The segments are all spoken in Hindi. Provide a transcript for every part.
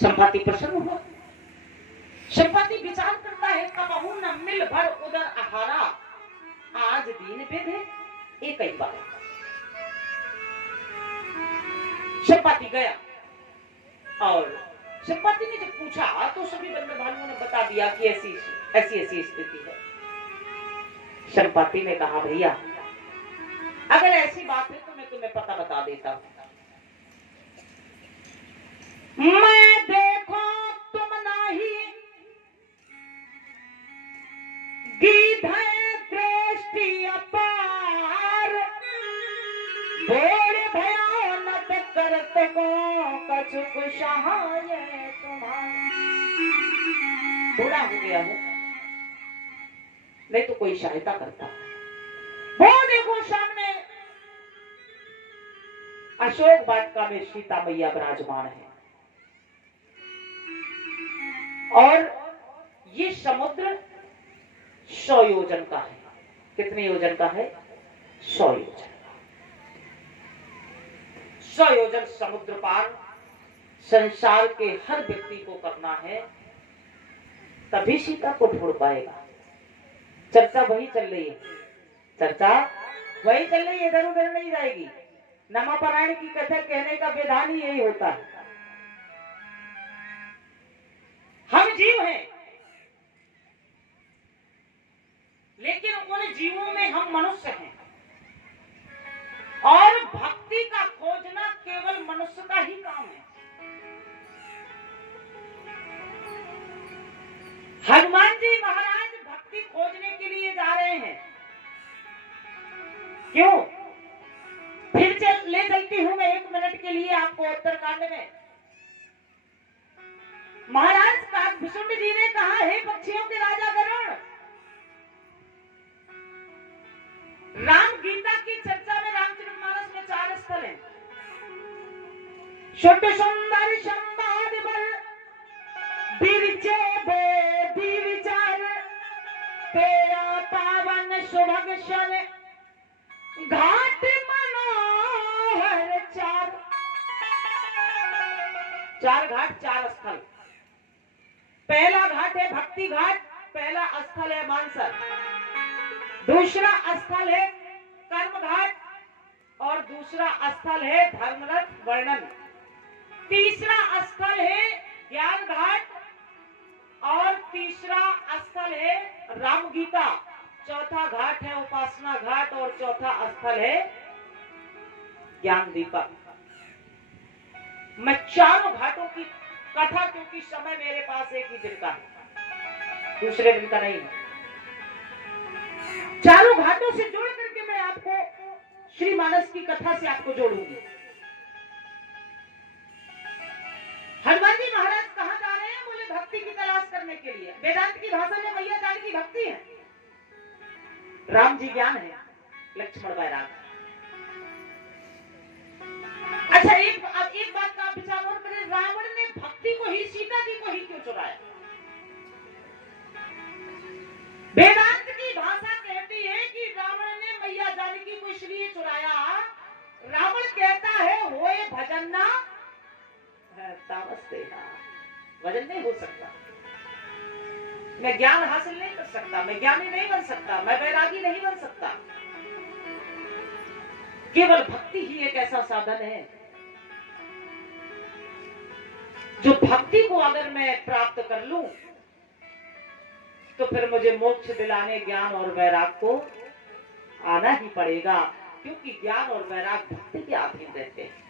संपाति प्रसन्न हुआ। संपाति विचार करता है, कबहू न मिल भर उदर आहारा, आज दीन बेधे एक ही बार। संपाति गया और संपाति ने जब पूछा तो सभी बंदर भालुओं ने बता दिया कि ऐसी ऐसी स्थिति है। संपाति ने कहा, भैया अगर ऐसी बात है तो मैं तुम्हें पता बता देता हूं। मैं देखो तुम नाही गीध दृष्टि अपार, बोल भयानक करत को कछुक सहाय तुम्हारा। बूढ़ा हो गया हूं, नहीं तो कोई सहायता करता। वो देखो सामने अशोक वाटिका में सीता मैया विराजमान है और ये समुद्र 100 योजन का है। कितने योजन का है? 100 योजन। 100 योजन समुद्र पार संसार के हर व्यक्ति को करना है, तभी सीता को ढूंढ पाएगा। चर्चा वही चल रही है, चर्चा वही चल रही है, इधर उधर नहीं जाएगी। नमापरायण की कथा कहने का विधान ही यही होता है। हम जीव हैं, लेकिन उन जीवों में हम मनुष्य हैं और भक्ति का खोजना केवल मनुष्य का ही काम है। हनुमान जी महाराज भक्ति खोजने के लिए जा रहे हैं। क्यों? फिर ले चलती हूं मैं 1 मिनट के लिए आपको उत्तरकांड में। महाराज काकभूषुंड जी ने कहा, हे पक्षियों के राजा गरुड़, राम गीता की चर्चा में रामचरितमानस में 4 स्थल हैं। शुद्ध सुंदर संवाद बल बिरचे बोधि विचार, तेरा पावन सुभग शन घाट मनोहर 4 घाट 4 स्थल। पहला घाट है भक्ति घाट, पहला स्थल है मानसर, दूसरा स्थल है कर्म घाट और दूसरा स्थल है धर्मरथ वर्णन, तीसरा स्थल है ज्ञान घाट और तीसरा स्थल है राम गीता, चौथा घाट है उपासना घाट और चौथा स्थल है ज्ञान दीपक। मैं 4 घाटों की कथा, क्योंकि समय मेरे पास एक ही दिन का है, दूसरे दिन का नहीं है, 4 घाटों से जोड़ करके मैं आपको श्री मानस की कथा से आपको जोड़ूंगी। हनुमान जी महाराज कहां जा रहे हैं? बोले भक्ति की तलाश करने के लिए। वेदांत की भाषा में मैया जानकी भक्ति है, राम जी ज्ञान है, लक्ष्मण वैराग। अच्छा, अब एक बात का आप विचार और करें, रावण ने भक्ति को ही, सीता जी को ही क्यों चुराया? वेदांत की भाषा कहती है कि रावण ने मैया जानकी को इसलिए चुराया, रावण कहता है होए भजन ना तामस देना, भजन नहीं हो सकता, मैं ज्ञान हासिल नहीं कर सकता, मैं ज्ञानी नहीं बन सकता, मैं वैरागी नहीं बन सकता। केवल भक्ति ही एक ऐसा साधन है जो भक्ति को अगर मैं प्राप्त कर लूं तो फिर मुझे मोक्ष दिलाने ज्ञान और वैराग को आना ही पड़ेगा, क्योंकि ज्ञान और वैराग भक्ति के अधीन रहते हैं।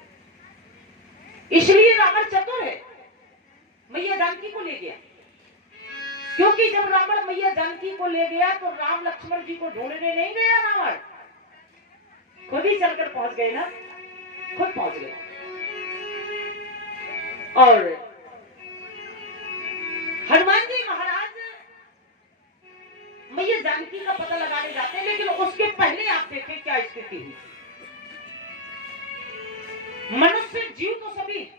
इसलिए रावण चतुर है, मैया जानकी को ले गया, क्योंकि जब रावण मैया जानकी को ले गया तो राम लक्ष्मण जी को ढूंढने नहीं गया, रावण खुद ही चलकर पहुंच गए ना, खुद पहुंच गए। और हनुमान जी महाराज मैया जानकी का पता लगाने जाते हैं, लेकिन उसके पहले आप देखें क्या स्थिति हुई। मनुष्य जीव तो सभी,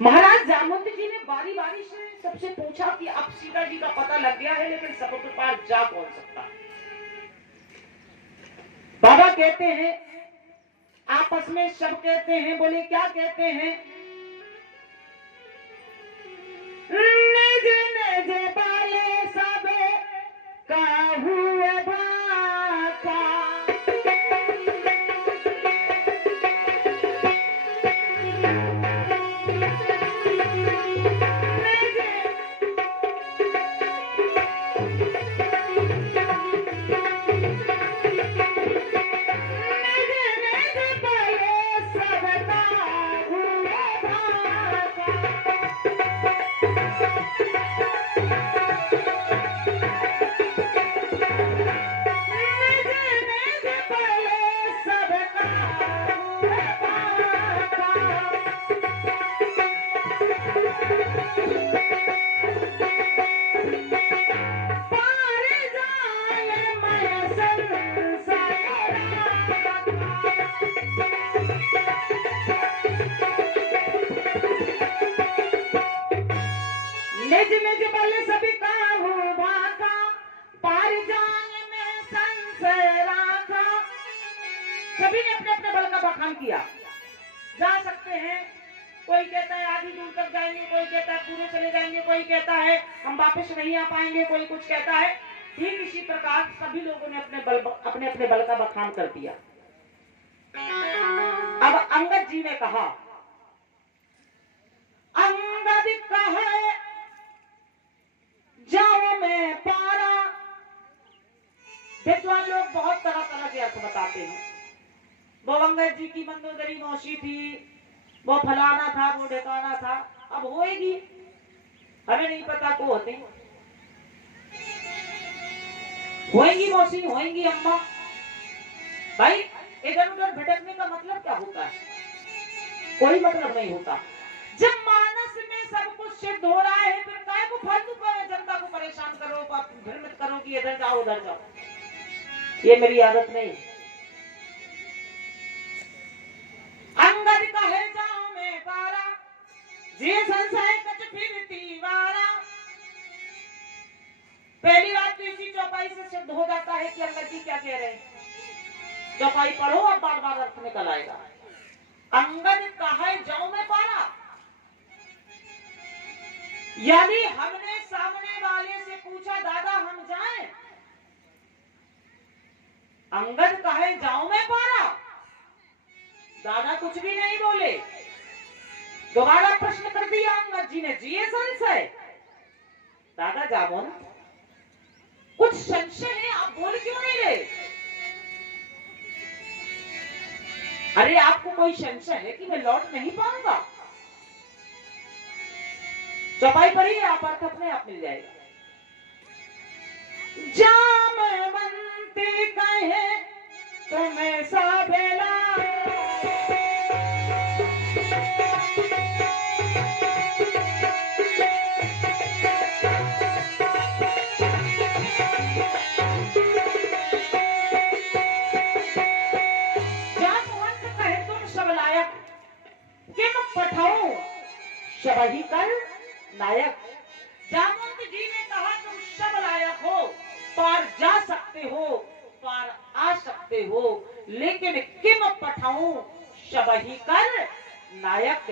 महाराज जामवंत जी ने बारी बारी से सबसे पूछा कि अब सीता जी का पता लग गया है, लेकिन समुद्र पार जा कौन सकता है? बाबा कहते हैं आप आपस में सब कहते हैं, बोले क्या कहते हैं? निज निज बाले सब काहू भाका। निज निज बल सभी काहू भाका, पार जाने में संशय राखा। सभी ने अपने अपने बल का बखान किया। जा सकते हैं, कोई कहता है आधी दूर तक जाएंगे, कोई कहता है पूरे चले जाएंगे, कोई कहता है हम वापस नहीं आ पाएंगे, कोई कुछ कहता है। ठीक इसी प्रकार सभी लोगों ने अपने अपने बल का बखान कर दिया। अब अंगद जी ने कहा, अंगद कहे जाओ मैं पारा। विद्वान लोग बहुत तरह तरह के अर्थ बताते हैं। वो अंगद जी की मंदोदरी मौसी थी, वो फलाना था, वो ढकाना था। अब होएगी, हमें नहीं पता को होते होएंगी मौसी, होएंगी अम्मा। भाई इधर उधर भटकने का मतलब क्या होता है? कोई मतलब नहीं होता। जब मानस में सब कुछ सिद्ध हो रहा है, फिर काय को फालतू जनता को परेशान करो, भ्रमित करो कि इधर जाओ उधर जाओ। ये मेरी आदत नहीं। अंगद कहे जाओ मैं पारा, जे संशय कछ फिरती वारा। पहली बात तो इसी चौपाई से सिद्ध हो जाता है कि अंगद जी क्या कह रहे हैं। चौपाई पढ़ो, अब बार बार अर्थ निकल आएगा। अंगद कहे जाओ मैं पारा, यानी हमने सामने वाले से पूछा दादा हम जाएं। अंगद कहे जाओ मैं पारा, दादा कुछ भी नहीं बोले। दोबारा प्रश्न कर दिया अंगद जी ने, जिए संशय। दादा जाओ ना, कुछ संशय है, आप बोल क्यों नहीं रहे? अरे आपको कोई संशय है कि मैं लौट नहीं पाऊंगा? चौपाई पढ़िए, आप अर्थ अपने आप मिल जाएगा। जामवंती कहे तुम्हें साबेला, जामवंत कहे तुम सब लायक, किम पठाऊं शबही कर नायक। जामवंत जी ने कहा तुम सब लायक हो, पार जा सकते हो, पार आ सकते हो, लेकिन किम पठाऊं शबही कर नायक।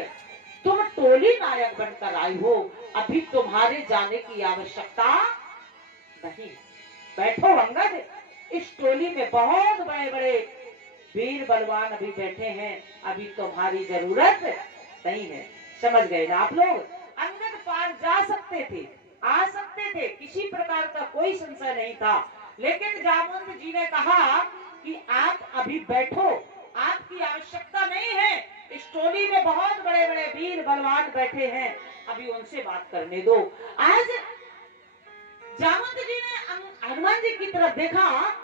तुम टोली नायक बनकर आई हो, अभी तुम्हारे जाने की आवश्यकता नहीं। बैठो अंगद, इस टोली में बहुत बड़े बड़े वीर बलवान अभी बैठे हैं, अभी तुम्हारी जरूरत नहीं है। समझ गए ना आप लोग? अंगद पार जा सकते थे, आ सकते थे, किसी प्रकार का कोई संशय नहीं था। लेकिन जामवंत जी ने कहा कि आप अभी बैठो, आपकी आवश्यकता नहीं है। इस टोली में बहुत बड़े बड़े वीर बलवान बैठे हैं, अभी उनसे बात करने दो। आज जामवंत जी ने हनुमान जी की तरफ देखा,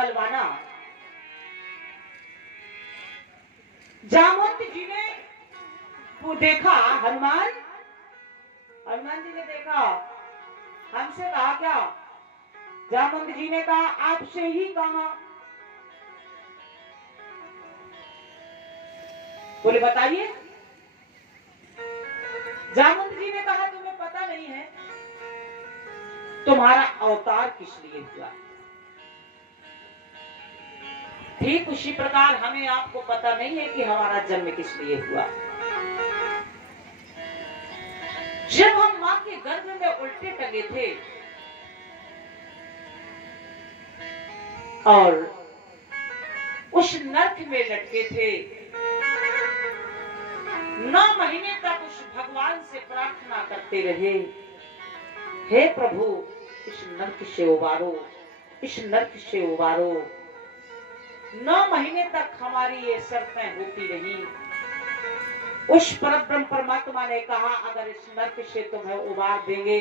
बलवाना। जामवंत जी ने वो देखा, हनुमान जी ने देखा, हमसे कहा क्या? जामवंत जी ने कहा आपसे ही कहा। बोले बताइए। जामवंत जी ने कहा तुम्हें पता नहीं है तुम्हारा अवतार किस लिए हुआ? ठीक उसी प्रकार हमें आपको पता नहीं है कि हमारा जन्म किस लिए हुआ। जब हम मां के गर्भ में उल्टे टंगे थे और उस नर्क में लटके थे, 9 महीने तक उस भगवान से प्रार्थना करते रहे, हे प्रभु इस नर्क से उबारो, इस नर्क से उबारो। 9 महीने तक हमारी ये शर्तें होती रही। उस परब्रह्म परमात्मा ने कहा अगर इस नर्क से तुम्हें उबार देंगे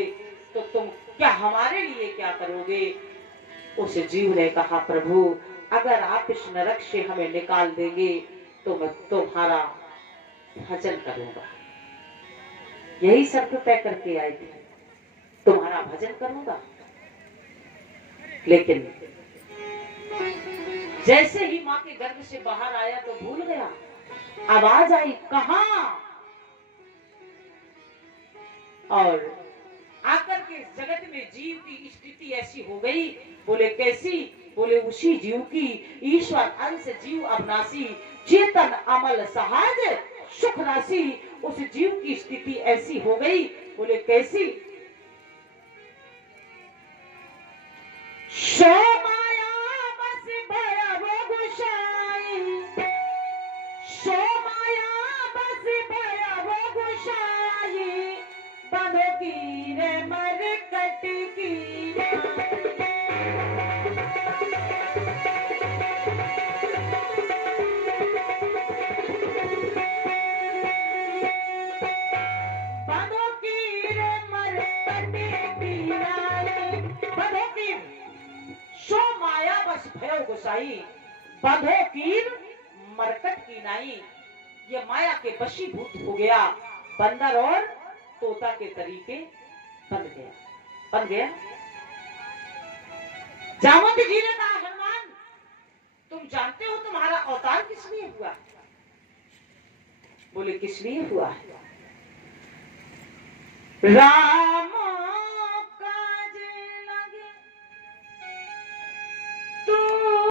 तो तुम क्या हमारे लिए क्या करोगे? उस जीव ने कहा प्रभु अगर आप इस नरक से हमें निकाल देंगे तो मैं तुम्हारा भजन करूंगा। यही शर्त तय करके आई थी, तुम्हारा भजन करूंगा। लेकिन जैसे ही मां के गर्भ से बाहर आया तो भूल गया। आवाज आई कहां? और आकर के जगत में जीव की स्थिति ऐसी हो गई। बोले कैसी? बोले उसी जीव की, ईश्वर अंश जीव अविनाशी, चेतन अमल सहज सुख राशि। उस जीव की स्थिति ऐसी हो गई। बोले कैसी? सो माया बस भयव गुसाई, सो माया बस भयव गुसाई, बंधो की रे मरकट की। बंधो की रे मरकट की रानी, बंधो की सो माया बस भयव गुसाई, बंधो की मरकट की नाई। ये माया के वशीभूत हो गया, बंदर और तोता के तरीके बन गया। जामवंत जी ने कहा हनुमान तुम जानते हो तुम्हारा अवतार किस लिए हुआ? बोले किस लिए हुआ? राम